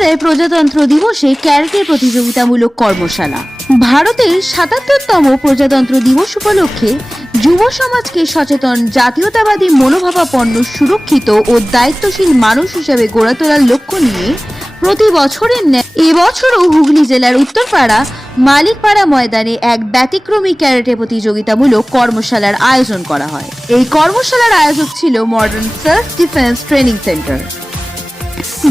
ধর্মশালায় প্রজাতন্ত্র দিবসে ক্যারাটে প্রতিযোগিতামূলক কর্মশালা। ভারতের ৭৭তম প্রজাতন্ত্র দিবস উপলক্ষে যুব সমাজকে সচেতন, জাতীয়তাবাদী মনোভাবাপন্ন, সুরক্ষিত ও দায়িত্বশীল মানুষ হিসেবে গড়ে তোলার লক্ষ্য নিয়ে প্রতি বছরের ন্যায় এবছরও হুগলি জেলার উত্তরপাড়া মালিকপাড়া ময়দানে এক ব্যতিক্রমী ক্যারাটে প্রতিযোগিতামূলক কর্মশালার আয়োজন করা হয়। এই কর্মশালার আয়োজক ছিল modern self defence training centre.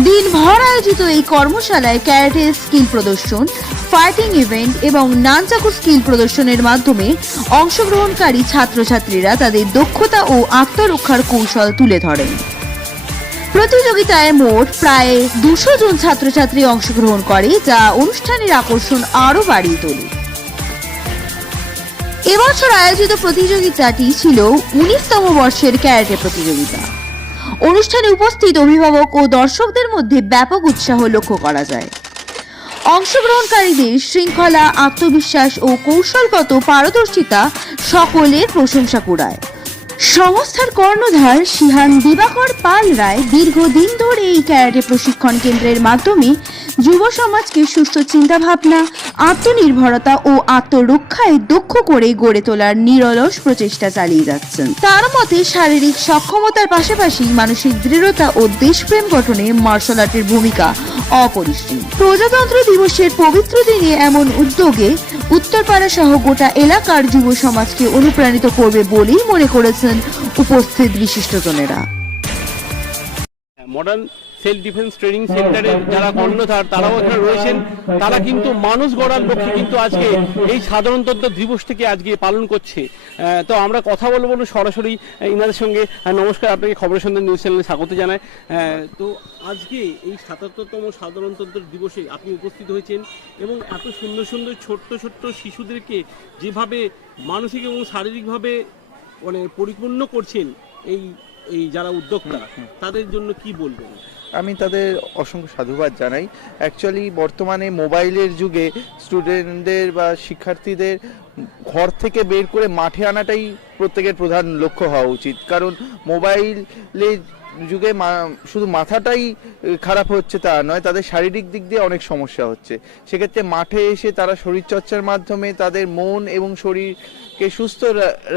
দিনভর আয়োজিত এই কর্মশালায় ক্যারাটে স্কিল প্রদর্শন, ফাইটিং ইভেন্ট এবং নানচাকু স্কিল প্রদর্শনের মাধ্যমে অংশগ্রহণকারী ছাত্রছাত্রীরা তাদের দক্ষতা ও আত্মরক্ষার কৌশল তুলে ধরেন। প্রতিযোগিতায় মোট প্রায় 200 জন ছাত্রছাত্রী অংশগ্রহণ করে, যা অনুষ্ঠানের আকর্ষণ আরও বাড়িয়ে তোলে। এবছর আয়োজিত প্রতিযোগিতাটি ছিল 19তম বর্ষের ক্যারাটে প্রতিযোগিতা। অনুষ্ঠানে উপস্থিত অভিভাবক ও দর্শকদের মধ্যে ব্যাপক উৎসাহ লক্ষ্য করা যায়। অংশগ্রহণকারীদের শৃঙ্খলা, আত্মবিশ্বাস ও কৌশলগত পারদর্শিতা সকলের প্রশংসা কুড়ায়। সংস্থার কর্ণধার সিহান দিবাকর পাল রায় দীর্ঘদিন ধরে এই ক্যারাটে প্রশিক্ষণ কেন্দ্রের মাধ্যমে যুব সমাজকে সুস্থ চিন্তাভাবনা, আত্মনির্ভরতা ও আত্মরক্ষায় দক্ষ করে গড়ে তোলার নিরলস প্রচেষ্টা চালিয়ে যাচ্ছেন। তার মতে, শারীরিক সক্ষমতার পাশাপাশি মানসিক দৃঢ়তা ও দেশপ্রেম গঠনে মার্শাল আর্টের ভূমিকা অপরিসীম। প্রজাতন্ত্র দিবসের পবিত্র দিনে এমন উদ্যোগে উত্তরপাড়া সহ গোটা এলাকার যুব সমাজকে অনুপ্রাণিত করবে বলেই মনে করেছেন উপস্থিত বিশিষ্টজনেরা। মডার্ন সেলফ ডিফেন্স ট্রেনিং সেন্টারের যারা কর্ণধার, তারাও এখানে রয়েছেন। তারা কিন্তু মানুষ গড়ার লক্ষ্যে কিন্তু আজকে এই সাধারণতন্ত্র দিবস থেকে আজকে পালন করছে। তো আমরা কথা বলবো সরাসরি ইনাদের সঙ্গে। নমস্কার, আপনাকে খবরের সন্ধ্যা নিউজ চ্যানেলে স্বাগত জানাই। তো আজকে এই ৭৭তম সাধারণতন্ত্র দিবসে আপনি উপস্থিত হয়েছেন এবং এত সুন্দর সুন্দর ছোট্ট ছোট্ট শিশুদেরকে যেভাবে মানসিক এবং শারীরিকভাবে মানে পরিপূর্ণ করছেন এই যারা উদ্যোক্তা, তাদের জন্য কি বলবেন? আমি তাদের অসংখ্য সাধুবাদ জানাই। অ্যাকচুয়ালি বর্তমানে মোবাইলের যুগে স্টুডেন্টদের বা শিক্ষার্থীদের ঘর থেকে বের করে মাঠে আনাটাই প্রত্যেকের প্রধান লক্ষ্য হওয়া উচিত। কারণ মোবাইলের যুগে শুধু মাথাটাই খারাপ হচ্ছে তা নয়, তাদের শারীরিক দিক দিয়ে অনেক সমস্যা হচ্ছে। সেক্ষেত্রে মাঠে এসে তারা শরীরচর্চার মাধ্যমে তাদের মন এবং শরীরকে সুস্থ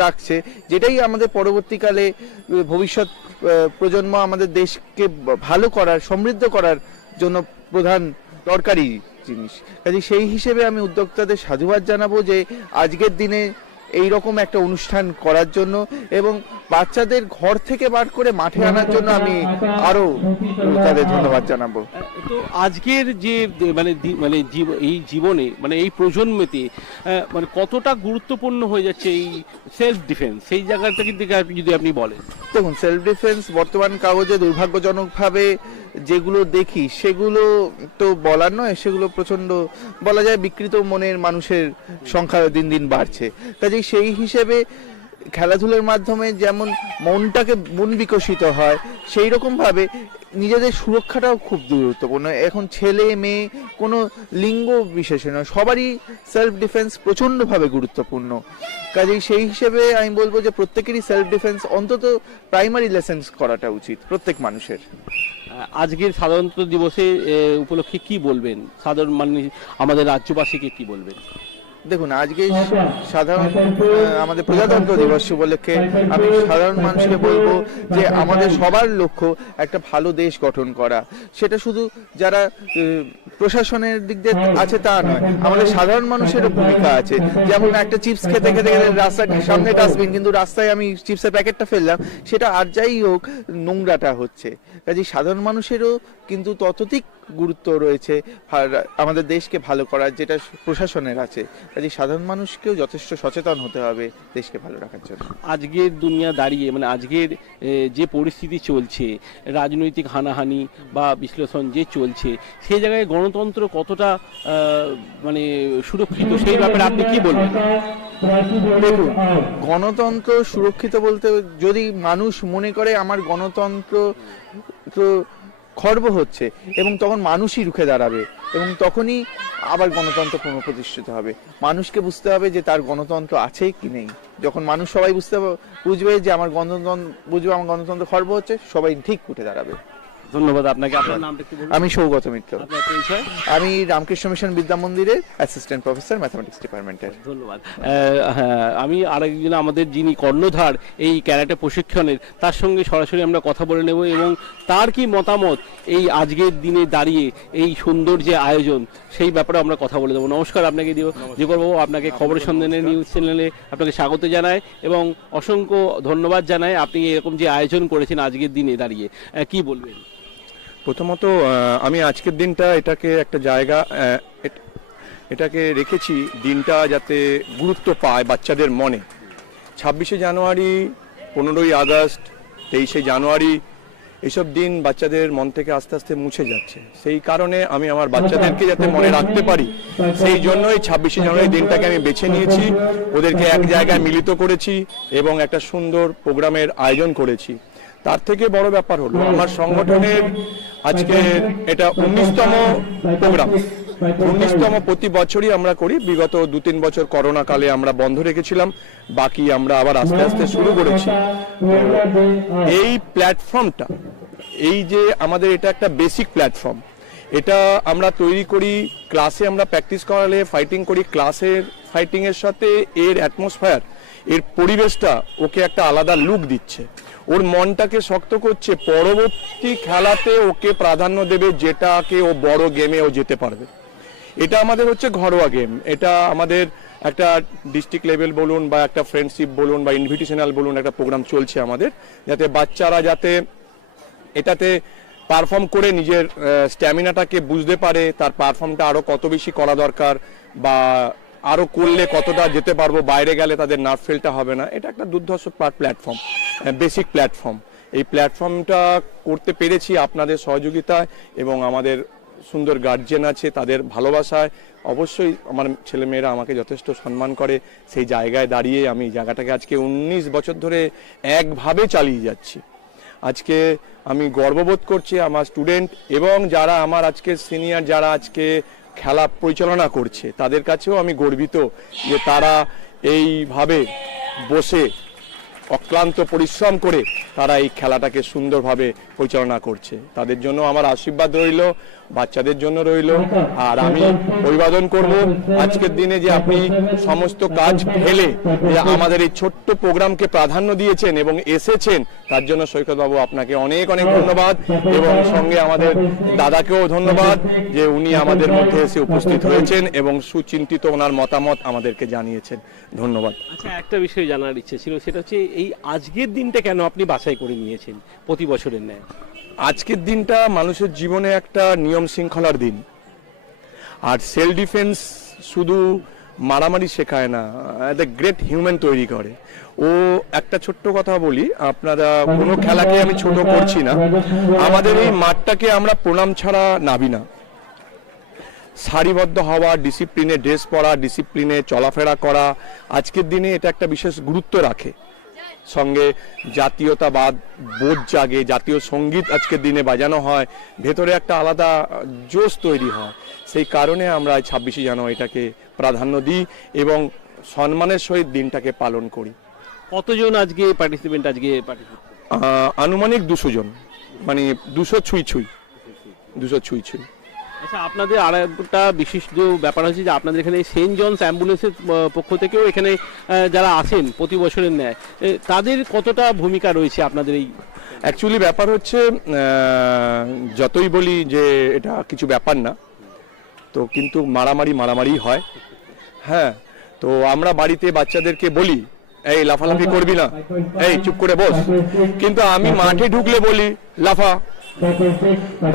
রাখছে, যেটাই আমাদের পরবর্তীকালে ভবিষ্যৎ প্রজন্ম আমাদের দেশকে ভালো করার, সমৃদ্ধ করার জন্য প্রধান দরকারি জিনিস। কাজে সেই হিসেবে আমি উদ্যোক্তাদের সাধুবাদ জানাবো যে আজকের দিনে এই রকম একটা অনুষ্ঠান করার জন্য এবং বাচ্চাদের ঘর থেকে বার করে মাঠে আনার জন্য আমি আরো তাদের ধন্যবাদ জানাবো। তো আজকের যে মানে এই জীবনে মানে এই প্রজন্মতে মানে কতটা গুরুত্বপূর্ণ হয়ে যাচ্ছে এই সেলফ ডিফেন্স, সেই জায়গাটা কিন্তু যদি আপনি বলেন। দেখুন, সেলফ ডিফেন্স বর্তমান কাগজে দুর্ভাগ্যজনকভাবে যেগুলো দেখি সেগুলো তো বলার নয়, সেগুলো প্রচন্ড বলা যায় বিকৃত মনের মানুষের সংখ্যা দিন দিন বাড়ছে। কাজেই সেই হিসেবে খেলাধুলার মাধ্যমে যেমন মন বিকশিত হয়, সেই রকম ভাবে নিজেদের সুরক্ষাটাও খুব গুরুত্বপূর্ণ। এখন ছেলে মেয়ে কোনো লিঙ্গ বিশেষে নয়, সবারই সেলফ ডিফেন্স প্রচণ্ডভাবে গুরুত্বপূর্ণ। কাজেই সেই হিসেবে আমি বলবো যে প্রত্যেকেরই সেলফ ডিফেন্স অন্তত প্রাইমারি লেসেন্স করাটা উচিত প্রত্যেক মানুষের। আজকের সাধারণতন্ত্র দিবসে উপলক্ষে কি বলবেন, সাধারণ মানুষ আমাদের রাজ্যবাসীকে কি বলবেন? দেখুন, আজকে আমাদের প্রজাতন্ত্র দিবস উপলক্ষে আমি সাধারণ মানুষকে বলবো যে আমাদের সবার লক্ষ্য একটা ভালো দেশ গঠন করা। সেটা শুধু যারা প্রশাসনের দিক দিয়ে আছে তা নয়, আমাদের সাধারণ মানুষেরও ভূমিকা আছে। যেমন একটা চিপস খেতে খেতে রাস্তার সামনে ডাস্টবিন, কিন্তু রাস্তায় আমি চিপসের প্যাকেটটা ফেললাম, সেটা আর যাই হোক নোংরাটা হচ্ছে। কাজে সাধারণ মানুষেরও কিন্তু ততোধিক গুরুত্ব রয়েছে আমাদের দেশকে ভালো করার, যেটা প্রশাসনের আছে। কাজে সাধারণ মানুষকেও যথেষ্ট সচেতন হতে হবে দেশকে ভালো রাখার জন্য। আজকের দুনিয়া দাঁড়িয়ে মানে আজকের যে পরিস্থিতি চলছে, রাজনৈতিক হানাহানি বা বিশ্লেষণ যে চলছে, সেই জায়গায় গণতন্ত্র কতটা মানে সুরক্ষিত, সেই ব্যাপারে আপনি কি বলবেন? দেখুন, গণতন্ত্র সুরক্ষিত বলতে যদি মানুষ মনে করে আমার গণতন্ত্র খর্ব হচ্ছে, এবং তখন মানুষই রুখে দাঁড়াবে এবং তখনই আবার গণতন্ত্র পুনঃপ্রতিষ্ঠিত হবে। মানুষকে বুঝতে হবে যে তার গণতন্ত্র আছে কি নেই। যখন মানুষ সবাই বুঝবে যে আমার গণতন্ত্র খর্ব হচ্ছে, সবাই ঠিক উঠে দাঁড়াবে। ধন্যবাদ আপনাকে। আপনার নামটা একটু বলুন। আমি সৌগত মিত্র, আপনার পরিচয়? আমি রামকৃষ্ণ মিশন বিদ্যা মন্দিরের অ্যাসিস্ট্যান্ট প্রফেসর ম্যাথমেটিক্স ডিপার্টমেন্টের। ধন্যবাদ। হ্যাঁ, আমি আরেকজন আমাদের যিনি কর্ণধার এই ক্যারাটে প্রশিক্ষণের, তার সঙ্গে সরাসরি আমরা কথা বলে নেব এবং তার কি মতামত এই আজকের দিনে দাঁড়িয়ে এই সুন্দর যে আয়োজন সেই ব্যাপারে আমরা কথা বলে দেবো। নমস্কার আপনাকে দিও জিকরবাবু, আপনাকে খবরের সন্ধানে নিউজ চ্যানেলে আপনাকে স্বাগত জানাই এবং অসংখ্য ধন্যবাদ জানাই। আপনি এরকম যে আয়োজন করেছেন আজকের দিনে দাঁড়িয়ে, কি বলবেন? প্রথমত আমি আজকের দিনটা এটাকে একটা জায়গা এটাকে রেখেছি দিনটা যাতে গুরুত্ব পায় বাচ্চাদের মনে। 26শে জানুয়ারি, 15ই আগস্ট, 23শে জানুয়ারি এইসব দিন বাচ্চাদের মন থেকে আস্তে আস্তে মুছে যাচ্ছে। সেই কারণে আমি আমার বাচ্চাদেরকে যাতে মনে রাখতে পারি সেই জন্যই 26শে জানুয়ারি দিনটাকে আমি বেছে নিয়েছি, ওদেরকে এক জায়গায় মিলিত করেছি এবং একটা সুন্দর প্রোগ্রামের আয়োজন করেছি। তার থেকে বড় ব্যাপার হলো আমার সংগঠনের আজকে এটা 19তম প্রোগ্রাম। 19তম প্রতি বছরই আমরা করি। বিগত 2-3 বছর করোনা কালে আমরা বন্ধ রেখেছিলাম, বাকি আমরা আবার আস্তে আস্তে শুরু করেছি। এই প্ল্যাটফর্মটা, এই যে আমাদের এটা একটা বেসিক প্ল্যাটফর্ম, এটা আমরা তৈরি করি ক্লাসে, আমরা প্র্যাকটিস করালে ফাইটিং করি, ক্লাসের ফাইটিং এর সাথে এর অ্যাটমসফিয়ার, এর পরিবেশটা ওকে একটা আলাদা লুক দিচ্ছে, ওর মনটাকে শক্ত করছে, পরবর্তী খেলাতে ওকে প্রাধান্য দেবে যেটাকে ও বড় গেমে ও যেতে পারবে। এটা আমাদের হচ্ছে ঘরোয়া গেম, এটা আমাদের একটা ডিস্ট্রিক্ট লেভেল বলুন বা একটা ফ্রেন্ডশিপ বলুন বা ইনভিটেশনাল বলুন, একটা প্রোগ্রাম চলছে আমাদের, যাতে বাচ্চারা যাতে এটাতে পারফর্ম করে নিজের স্ট্যামিনাটাকে বুঝতে পারে, তার পারফর্মটা আরো কত বেশি করা দরকার বা আরো করলে কতটা যেতে পারবো, বাইরে গেলে তাদের নার্ভ ফেলটা হবে না। এটা একটা দুর্ধর্ষ প্ল্যাটফর্ম, বেসিক প্ল্যাটফর্ম। এই প্ল্যাটফর্মটা করতে পেরেছি আপনাদের সহযোগিতায় এবং আমাদের সুন্দর গার্জিয়ান আছে তাদের ভালোবাসায়। অবশ্যই আমার ছেলেমেয়েরা আমাকে যথেষ্ট সম্মান করে। সেই জায়গায় দাঁড়িয়ে আমি জায়গাটাকে আজকে 19 বছর ধরে একভাবে চালিয়ে যাচ্ছি। আজকে আমি গর্ববোধ করছি আমার স্টুডেন্ট এবং যারা আমার আজকে সিনিয়র, যারা আজকে খেলা পরিচালনা করছে, তাদের কাছেও আমি গর্বিত যে তারা এইভাবে বসে অক্লান্ত পরিশ্রম করে তারা এই খেলাটাকে সুন্দরভাবে পরিচালনা করছে। তাদের জন্য আমার আশীর্বাদ রইল, বাচ্চাদের জন্য রইল। আর আমি অভিবাদন করব আজকের দিনে যে আপনি সমস্ত কাজ ফেলে যে আমাদের এই ছোট্ট প্রোগ্রামকে প্রাধান্য দিয়েছেন এবং এসেছেন, তার জন্য সৈকত বাবু আপনাকে অনেক অনেক ধন্যবাদ এবং সঙ্গে আমাদের দাদাকেও ধন্যবাদ যে উনি আমাদের মধ্যে এসে উপস্থিত হয়েছেন এবং সুচিন্তিত ওনার মতামত আমাদেরকে জানিয়েছেন। ধন্যবাদ। আচ্ছা, একটা বিষয় জানার ইচ্ছে ছিল, সেটা হচ্ছে এই আজকের দিনটা কেন আপনি বাছাই করে নিয়েছেন প্রতি বছরের ন্যায়? আজকের দিনটা মানুষের জীবনে একটা নিয়ম শৃঙ্খলার দিন। আর সেলফ ডিফেন্স শুধু মারামারি শেখায় না, একটা গ্রেট হিউম্যান তৈরি করে। ও একটা ছোট্ট কথা বলি, আপনারা কোনো খেলাকে আমি ছোট করছি না, আমাদের এই মাঠটাকে আমরা প্রণাম ছাড়া নাবি না। সারিবদ্ধ হওয়া, ডিসিপ্লিনে ড্রেস পরা, ডিসিপ্লিনে চলাফেরা করা আজকের দিনে এটা একটা বিশেষ গুরুত্ব রাখে। সঙ্গে জাতীয়তাবাদ বোধ জাগে, জাতীয় সঙ্গীত আজকের দিনে বাজানো হয়, ভেতরে একটা আলাদা জোশ তৈরি হয়। সেই কারণে আমরা 26শে জানুয়ারিটাকে প্রাধান্য দিই এবং সম্মানের সহিত দিনটাকে পালন করি। কতজন আজকে পার্টিসিপেন্ট আনুমানিক 200 জন, মানে 200 ছুঁই। আচ্ছা, আপনাদের আর একটা বিশিষ্ট ব্যাপার হচ্ছে যে আপনাদের এখানে সেন্ট জনস অ্যাম্বুলেন্সের পক্ষ থেকেও এখানে যারা আসেন প্রতি বছরের ন্যায়, তাদের কতটা ভূমিকা রয়েছে আপনাদের এই? অ্যাকচুয়ালি ব্যাপার হচ্ছে, যতই বলি যে এটা কিছু ব্যাপার না, তো কিন্তু মারামারি হয়। হ্যাঁ, তো আমরা বাড়িতে বাচ্চাদেরকে বলি এই লাফালাফি করবি না, এই চুপ করে বস, কিন্তু আমি মাঠে ঢুকলে বলি লাফা।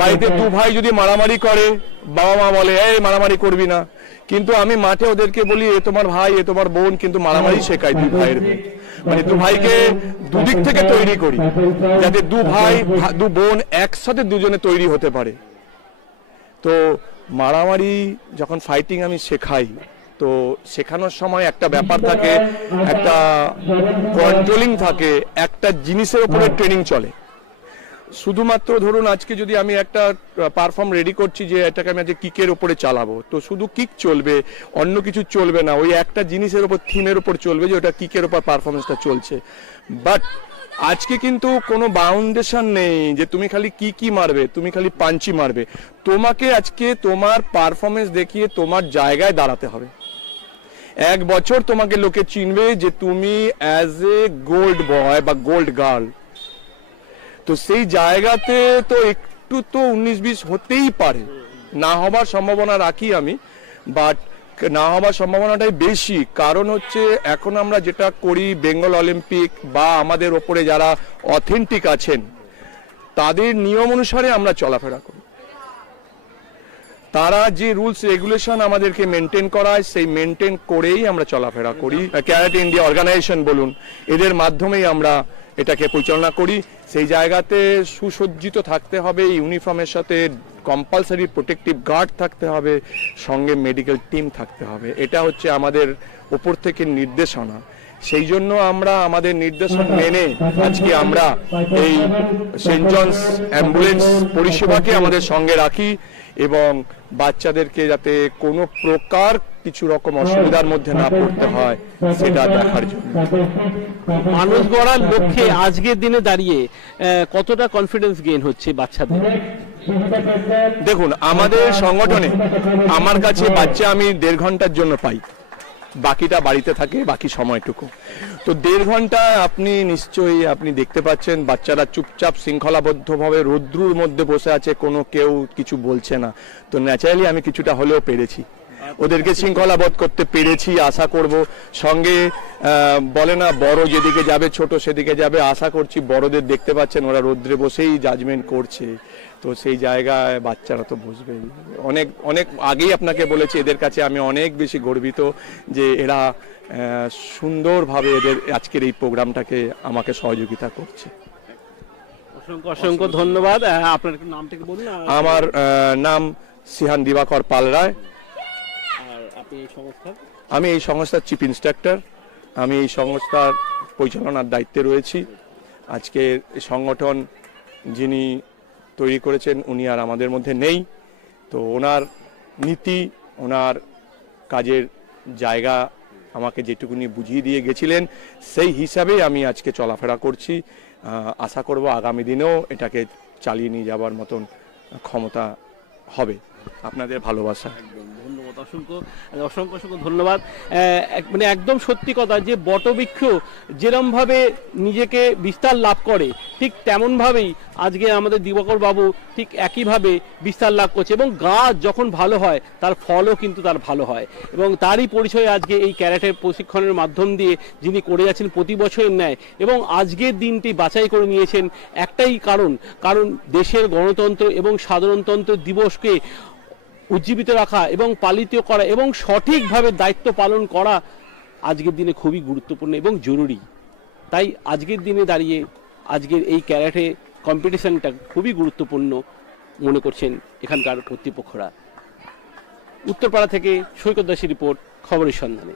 বাড়িতে 2 ভাই যদি মারামারি করে, বাবা মা বলে এই মারামারি করবি না, কিন্তু আমি মাঠে ওদেরকে বলি এ তোমার ভাই, এ তোমার বোন, কিন্তু মারামারি শেখাই 2 ভাইয়ের। মানে 2 ভাইকে দুদিক থেকে তৈরি করি যাতে 2 ভাই 2 বোন একসাথে দুজনে তৈরি হতে পারে। তো মারামারি যখন ফাইটিং আমি শেখাই, তো শেখানোর সময় একটা ব্যাপার থাকে, একটা কন্ট্রোলিং থাকে, একটা জিনিসের উপরে ট্রেনিং চলে। শুধুমাত্র ধরুন আজকে যদি আমি একটা পারফর্ম রেডি করছি যে এটাকে আমি আজকে কিকের উপরে চালাবো, তো শুধু কিক চলবে, অন্য কিছু চলবে না, ওই একটা জিনিসের উপর, থিমের উপর চলবে যে ওটা কিকের উপর পারফরমেন্সটা চলছে। বাট আজকে কিন্তু কোনো বাউন্ডেশন নেই যে তুমি খালি কি মারবে, তুমি খালি পাঞ্চি মারবে। তোমাকে আজকে তোমার পারফরমেন্স দেখিয়ে তোমার জায়গায় দাঁড়াতে হবে। 1 বছর তোমাকে লোকে চিনবে যে তুমি অ্যাজ এ গোল্ড বয় বা গোল্ড গার্ল। তো সেই জায়গাতে তো একটু তো 19-20 হতেই পারে, না হবার সম্ভাবনা রাখি আমি, বাট না হবার সম্ভাবনাটাই বেশি। কারণ হচ্ছে এখন আমরা যেটা করি, বেঙ্গল অলিম্পিক বা আমাদের ওপরে যারা অথেন্টিক আছেন তাদের নিয়ম অনুসারে আমরা চলাফেরা করি। তারা যে রুলস রেগুলেশন আমাদেরকে মেনটেন করায় সেই মেনটেন করেই আমরা চলাফেরা করি। ক্যারাটে ইন্ডিয়া অর্গানাইজেশন বলুন, এদের মাধ্যমেই আমরা এটাকে পরিচালনা করি। সেই জায়গাতে সুসজ্জিত থাকতে হবে, ইউনিফর্মের সাথে কম্পালসারি প্রোটেক্টিভ গার্ড থাকতে হবে, সঙ্গে মেডিকেল টিম থাকতে হবে। এটা হচ্ছে আমাদের ওপর থেকে নির্দেশনা। সেই জন্য আমরা আমাদের নির্দেশন মেনে আজকে আমরা এই সেন্ট জনস অ্যাম্বুলেন্স পরিষেবাকে আমাদের সঙ্গে রাখি এবং বাচ্চাদেরকে যাতে কোনো প্রকার কিছু রকম অসুবিধার মধ্যে না পড়তে হয় সেটা দেখার জন্য। মানুষ গড়ার লক্ষ্যে আজকের দিনে দাঁড়িয়ে কতটা কনফিডেন্স গেইন হচ্ছে বাচ্চাদের? দেখুন, আমাদের সংগঠনে আমার কাছে বাচ্চা আমি 1.5 ঘন্টার জন্য পাই, বাকিটা বাড়িতে থাকে বাকি সময়টুকু। তো 1.5 ঘন্টা আপনি নিশ্চয়ই আপনি দেখতে পাচ্ছেন বাচ্চারা চুপচাপ শৃঙ্খলাবদ্ধভাবে রৌদ্রুর মধ্যে বসে আছে, কোনো কেউ কিছু বলছে না। তো ন্যাচারালি আমি কিছুটা হলেও পেরেছি, ওদেরকে শৃঙ্খলাবোধ করতে পেরেছি। আশা করব সঙ্গে বলে না বড় যেদিকে যাবে ছোট সেদিকে যাবে, আশা করছি বড়দের দেখতে পাচ্ছেন ওরা রৌদ্রে বসেই জাজমেন্ট করছে। তো সেই জায়গায় বাচ্চারা তো বুঝবেই। অনেক অনেক আগেই আপনাকে বলেছি এদের কাছে আমি অনেক বেশি গর্বিত যে এরা সুন্দরভাবে এদের আজকের এই প্রোগ্রামটাকে আমাকে সহযোগিতা করছে। অসংখ্য অসংখ্য ধন্যবাদ। আপনার একটু নামটাকে বলুন। আমার নাম সিহান দিবাকর পাল রায়। আর আপনি এই সংস্থার? আমি এই সংস্থার চিফ ইন্সট্রাক্টর। আমি এই সংস্থার পরিচালনার দায়িত্বে রয়েছি। আজকে এই সংগঠন যিনি তৈরি করেছেন উনি আর আমাদের মধ্যে নেই। তো ওনার নীতি, ওনার কাজের জায়গা আমাকে যেটুকুনি বুঝিয়ে দিয়ে গেছিলেন সেই হিসাবেই আমি আজকে চলাফেরা করছি। আশা করব আগামী দিনেও এটাকে চালিয়ে নিয়ে যাবার মতন ক্ষমতা হবে। আপনাদের ভালোবাসা। ধন্যবাদ, অসংখ্য অসংখ্য অসংখ্য ধন্যবাদ। মানে একদম সত্যি কথা যে বটবৃক্ষ যেরমভাবে নিজেকে বিস্তার লাভ করে ঠিক তেমনভাবেই আজকে আমাদের দিবাকর বাবু ঠিক একইভাবে বিস্তার লাভ করছে এবং গাছ যখন ভালো হয় তার ফলও কিন্তু তার ভালো হয় এবং তারই পরিচয় আজকে এই ক্যারাটে প্রশিক্ষণের মাধ্যম দিয়ে যিনি করে যাচ্ছেন প্রতি বছরের ন্যায়। এবং আজকের দিনটি বাছাই করে নিয়েছেন একটাই কারণ দেশের গণতন্ত্র এবং সাধারণতন্ত্র দিবসকে উজ্জীবিত রাখা এবং পালিত করা এবং সঠিকভাবে দায়িত্ব পালন করা আজকের দিনে খুবই গুরুত্বপূর্ণ এবং জরুরি। তাই আজকের দিনে দাঁড়িয়ে আজকের এই ক্যারাটে কম্পিটিশনটা খুবই গুরুত্বপূর্ণ মনে করছেন এখানকার কর্তৃপক্ষরা। উত্তরপাড়া থেকে সৈকত দাসী রিপোর্ট, খবরের সন্ধানে।